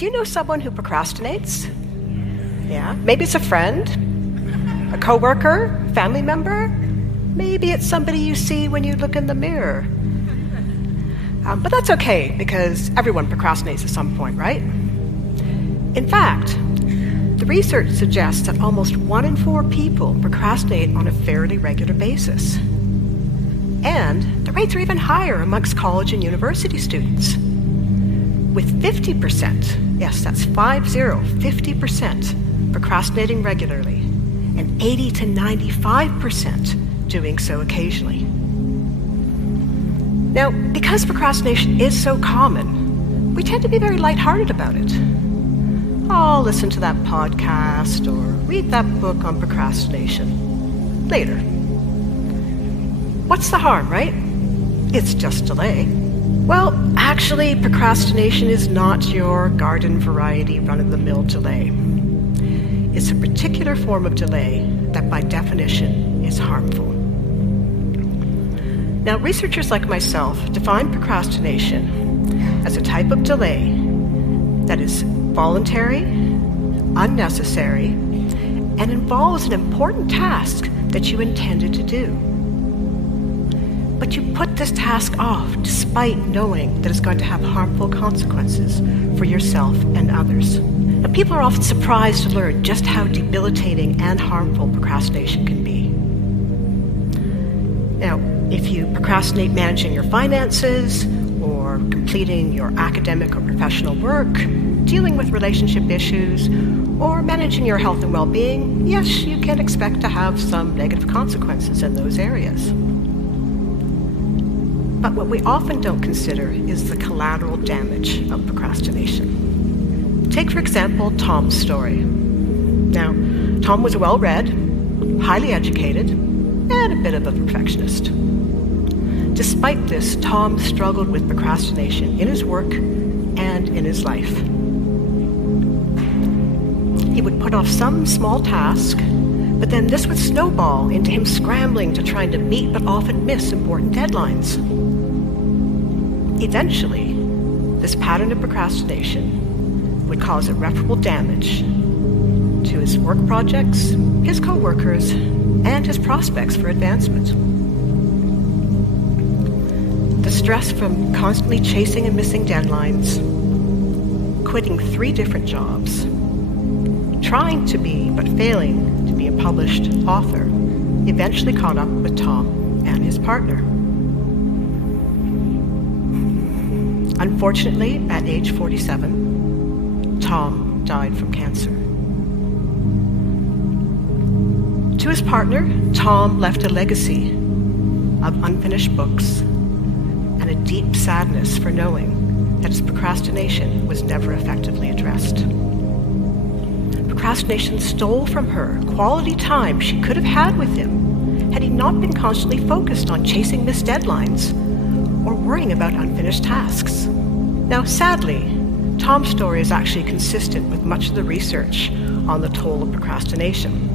Do you know someone who procrastinates? Yeah, maybe it's a friend, a coworker, family member. Maybe it's somebody you see when you look in the mirror. But that's okay, because everyone procrastinates at some point, right? In fact, the research suggests that almost 1 in 4 people procrastinate on a fairly regular basis. And the rates are even higher amongst college and university students, with 50%, yes, that's 50% procrastinating regularly, and 80 to 95% doing so occasionally. Now, because procrastination is so common, we tend to be very lighthearted about it. I'll listen to that podcast or read that book on procrastination later. What's the harm, right? It's just delay. Well, actually, procrastination is not your garden variety run-of-the-mill delay. It's a particular form of delay that by definition is harmful. Now, researchers like myself define procrastination as a type of delay that is voluntary, unnecessary, and involves an important task that you intended to do. But you put this task off despite knowing that it's going to have harmful consequences for yourself and others. And people are often surprised to learn just how debilitating and harmful procrastination can be. Now, if you procrastinate managing your finances, or completing your academic or professional work, dealing with relationship issues, or managing your health and well-being, yes, you can expect to have some negative consequences in those areas. But what we often don't consider is the collateral damage of procrastination. Take, for example, Tom's story. Now, Tom was well-read, highly educated, and a bit of a perfectionist. Despite this, Tom struggled with procrastination in his work and in his life. He would put off some small task, but then this would snowball into him scrambling to trying to meet but often miss important deadlines. Eventually, this pattern of procrastination would cause irreparable damage to his work projects, his co-workers, and his prospects for advancement. The stress from constantly chasing and missing deadlines, quitting 3 different jobs, trying to be but failing to be a published author, eventually caught up with Tom and his partner. Unfortunately, at age 47, Tom died from cancer. To his partner, Tom left a legacy of unfinished books and a deep sadness for knowing that his procrastination was never effectively addressed. Procrastination stole from her quality time she could have had with him had he not been constantly focused on chasing missed deadlines or worrying about unfinished tasks. Now, sadly, Tom's story is actually consistent with much of the research on the toll of procrastination.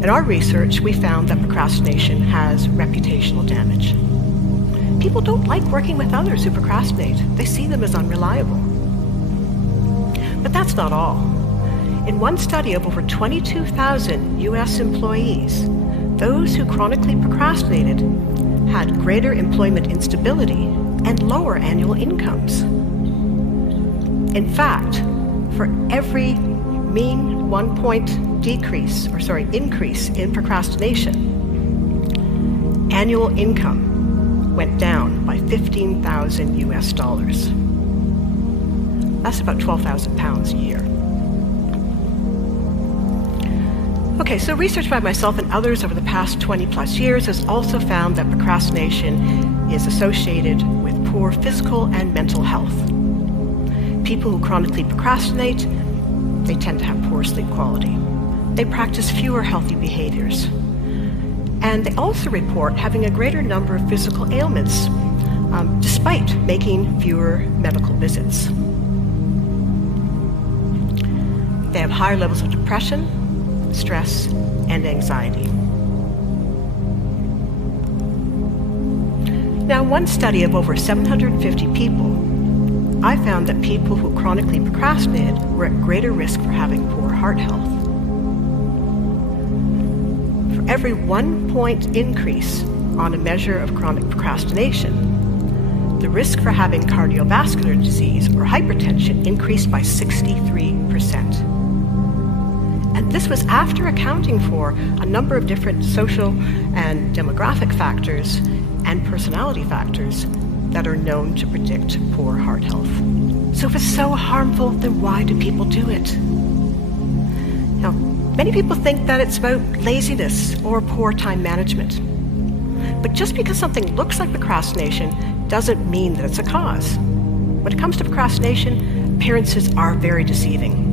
In our research, we found that procrastination has reputational damage. People don't like working with others who procrastinate. They see them as unreliable. But that's not all. In one study of over 22,000 U.S. employees, those who chronically procrastinated had greater employment instability and lower annual incomes. In fact, for every mean 1-point increase in procrastination, annual income went down by $15,000 US. That's about 12,000 pounds a year. Okay, so research by myself and others over the past 20 plus years has also found that procrastination is associated with poor physical and mental health. People who chronically procrastinate, they tend to have poor sleep quality. They practice fewer healthy behaviors. And they also report having a greater number of physical ailments, despite making fewer medical visits. They have higher levels of depression, stress, and anxiety. Now, one study of over 750 people I found that people who chronically procrastinated were at greater risk for having poor heart health. For every 1 point increase on a measure of chronic procrastination, the risk for having cardiovascular disease or hypertension increased by 63%. And this was after accounting for a number of different social and demographic factors and personality factors that are known to predict poor heart health. So if it's so harmful, then why do people do it? Now, many people think that it's about laziness or poor time management. But just because something looks like procrastination doesn't mean that it's a cause. When it comes to procrastination, appearances are very deceiving.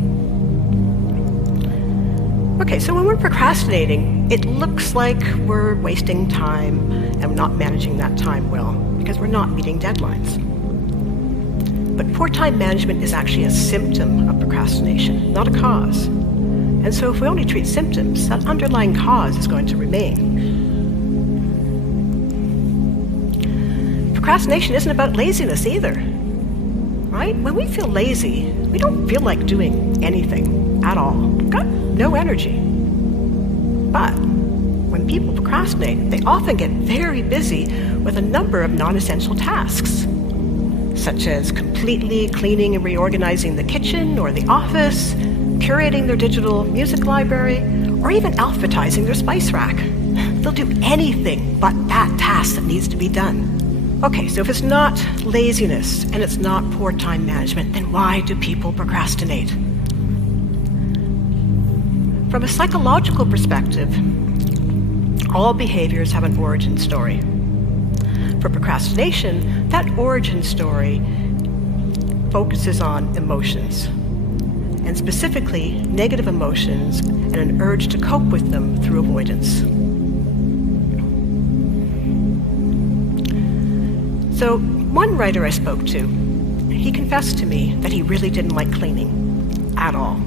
Okay, so when we're procrastinating, it looks like we're wasting time and not managing that time well because we're not meeting deadlines. But poor time management is actually a symptom of procrastination, not a cause. And so if we only treat symptoms, that underlying cause is going to remain. Procrastination isn't about laziness either, right? When we feel lazy, we don't feel like doing anything at all. We've got no energy. But when people procrastinate, they often get very busy with a number of non-essential tasks, such as completely cleaning and reorganizing the kitchen or the office, curating their digital music library, or even alphabetizing their spice rack. They'll do anything but that task that needs to be done. Okay, so if it's not laziness and it's not poor time management, then why do people procrastinate? From a psychological perspective, all behaviors have an origin story. For procrastination, that origin story focuses on emotions, and specifically negative emotions and an urge to cope with them through avoidance. So one writer I spoke to, he confessed to me that he really didn't like cleaning at all.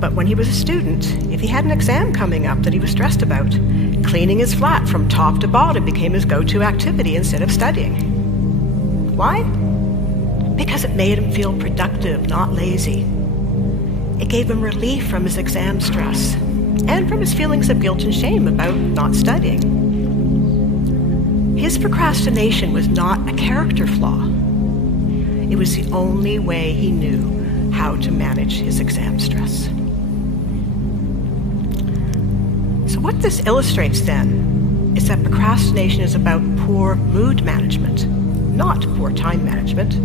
But when he was a student, if he had an exam coming up that he was stressed about, cleaning his flat from top to bottom became his go-to activity instead of studying. Why? Because it made him feel productive, not lazy. It gave him relief from his exam stress and from his feelings of guilt and shame about not studying. His procrastination was not a character flaw. It was the only way he knew how to manage his exam stress. So what this illustrates then is that procrastination is about poor mood management, not poor time management.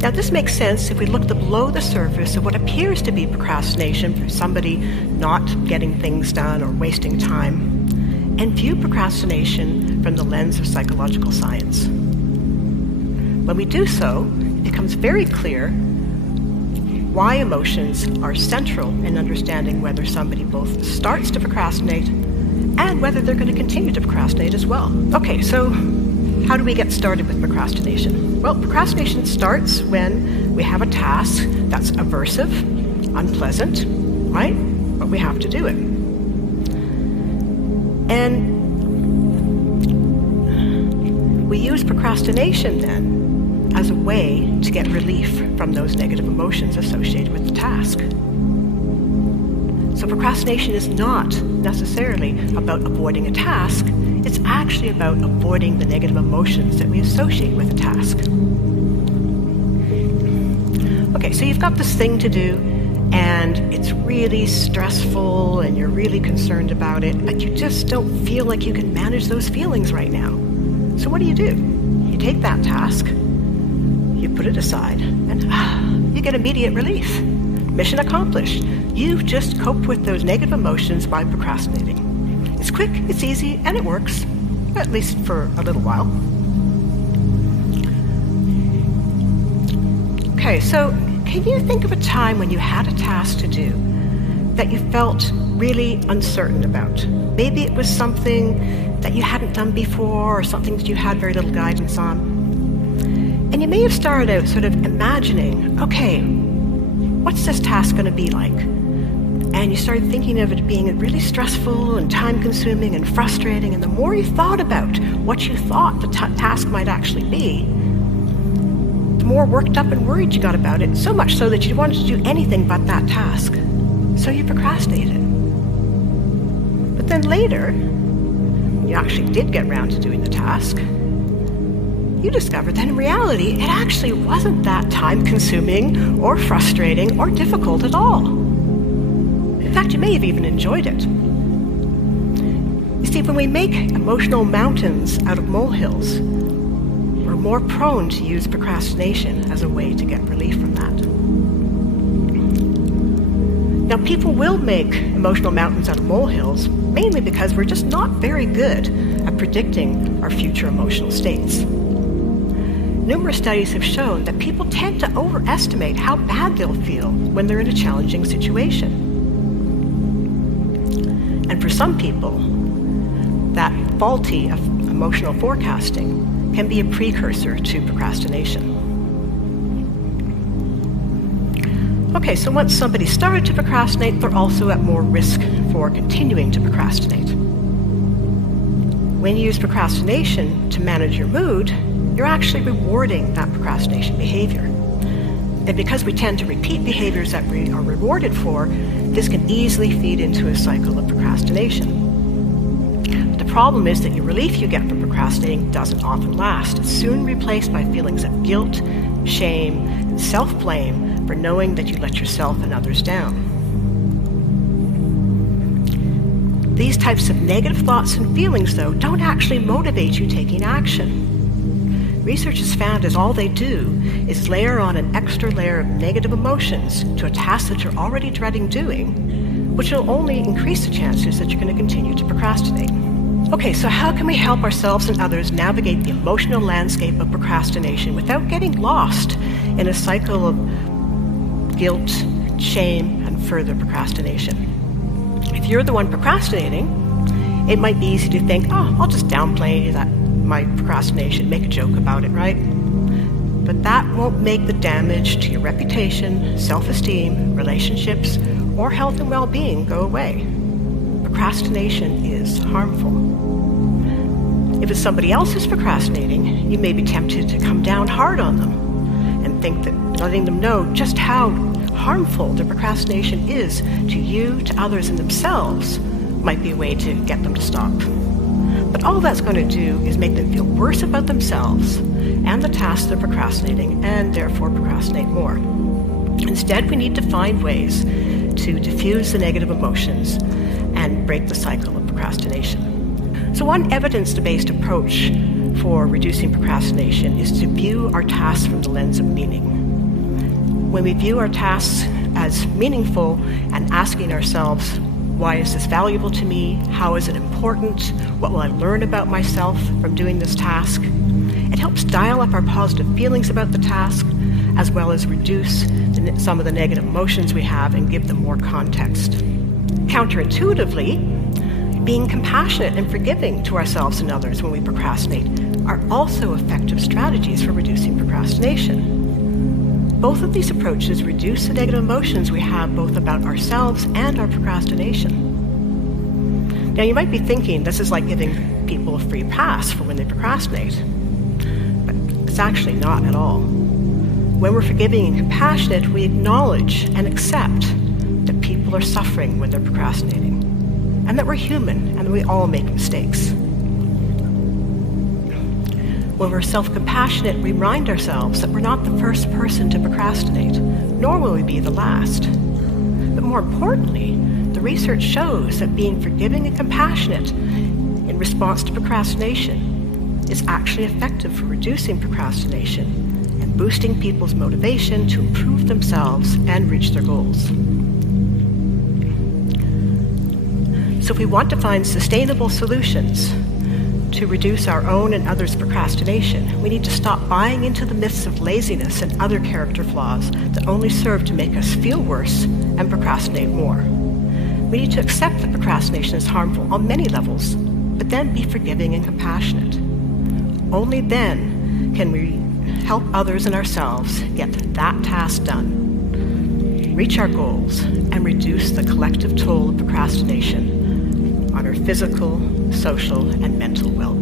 Now this makes sense if we look below the surface of what appears to be procrastination for somebody not getting things done or wasting time, and view procrastination from the lens of psychological science. When we do so, it becomes very clear why emotions are central in understanding whether somebody both starts to procrastinate and whether they're going to continue to procrastinate as well. Okay, so how do we get started with procrastination? Well, procrastination starts when we have a task that's aversive, unpleasant, right? But we have to do it. And we use procrastination then as a way to get relief from those negative emotions associated with the task. So procrastination is not necessarily about avoiding a task, it's actually about avoiding the negative emotions that we associate with a task. Okay, so you've got this thing to do, and it's really stressful and you're really concerned about it, but you just don't feel like you can manage those feelings right now. So what do? You take that task, you put it aside, and you get immediate relief. Mission accomplished. You've just coped with those negative emotions by procrastinating. It's quick, it's easy, and it works, at least for a little while. Okay, so can you think of a time when you had a task to do that you felt really uncertain about? Maybe it was something that you hadn't done before or something that you had very little guidance on. And you may have started out sort of imagining, okay, what's this task going to be like? And you started thinking of it being really stressful and time-consuming and frustrating, and the more you thought about what you thought the task might actually be, the more worked up and worried you got about it, so much so that you wanted to do anything but that task. So you procrastinated. But then later, when you actually did get around to doing the task, you discovered that in reality, it actually wasn't that time-consuming or frustrating or difficult at all. In fact, you may have even enjoyed it. You see, when we make emotional mountains out of molehills, we're more prone to use procrastination as a way to get relief from that. Now, people will make emotional mountains out of molehills, mainly because we're just not very good at predicting our future emotional states. Numerous studies have shown that people tend to overestimate how bad they'll feel when they're in a challenging situation. And for some people, that faulty emotional forecasting can be a precursor to procrastination. Okay, so once somebody started to procrastinate, they're also at more risk for continuing to procrastinate. When you use procrastination to manage your mood, you're actually rewarding that procrastination behavior. And because we tend to repeat behaviors that we are rewarded for, this can easily feed into a cycle of procrastination. The problem is that your relief you get from procrastinating doesn't often last. It's soon replaced by feelings of guilt, shame, and self-blame for knowing that you let yourself and others down. These types of negative thoughts and feelings, though, don't actually motivate you taking action. Research has found is all they do is layer on an extra layer of negative emotions to a task that you're already dreading doing, which will only increase the chances that you're going to continue to procrastinate. Okay, so how can we help ourselves and others navigate the emotional landscape of procrastination without getting lost in a cycle of guilt, shame, and further procrastination? If you're the one procrastinating, it might be easy to think, oh, I'll just downplay my procrastination, make a joke about it, right? But that won't make the damage to your reputation, self-esteem, relationships, or health and well-being go away. Procrastination is harmful. If it's somebody else who's procrastinating, you may be tempted to come down hard on them and think that letting them know just how harmful their procrastination is to you, to others, and themselves might be a way to get them to stop. But all that's going to do is make them feel worse about themselves and the tasks they're procrastinating, and therefore procrastinate more. Instead, we need to find ways to diffuse the negative emotions and break the cycle of procrastination. So one evidence-based approach for reducing procrastination is to view our tasks from the lens of meaning. When we view our tasks as meaningful and asking ourselves, why is this valuable to me? How is it important? What will I learn about myself from doing this task? It helps dial up our positive feelings about the task, as well as reduce some of the negative emotions we have and give them more context. Counterintuitively, being compassionate and forgiving to ourselves and others when we procrastinate are also effective strategies for reducing procrastination. Both of these approaches reduce the negative emotions we have both about ourselves and our procrastination. Now, you might be thinking this is like giving people a free pass for when they procrastinate, but it's actually not at all. When we're forgiving and compassionate, we acknowledge and accept that people are suffering when they're procrastinating, and that we're human and we all make mistakes. When we're self-compassionate, we remind ourselves that we're not the first person to procrastinate, nor will we be the last. But more importantly, the research shows that being forgiving and compassionate in response to procrastination is actually effective for reducing procrastination and boosting people's motivation to improve themselves and reach their goals. So if we want to find sustainable solutions to reduce our own and others' procrastination, we need to stop buying into the myths of laziness and other character flaws that only serve to make us feel worse and procrastinate more. We need to accept that procrastination is harmful on many levels, but then be forgiving and compassionate. Only then can we help others and ourselves get that task done. reach our goals and reduce the collective toll of procrastination on our physical, social, and mental well-being.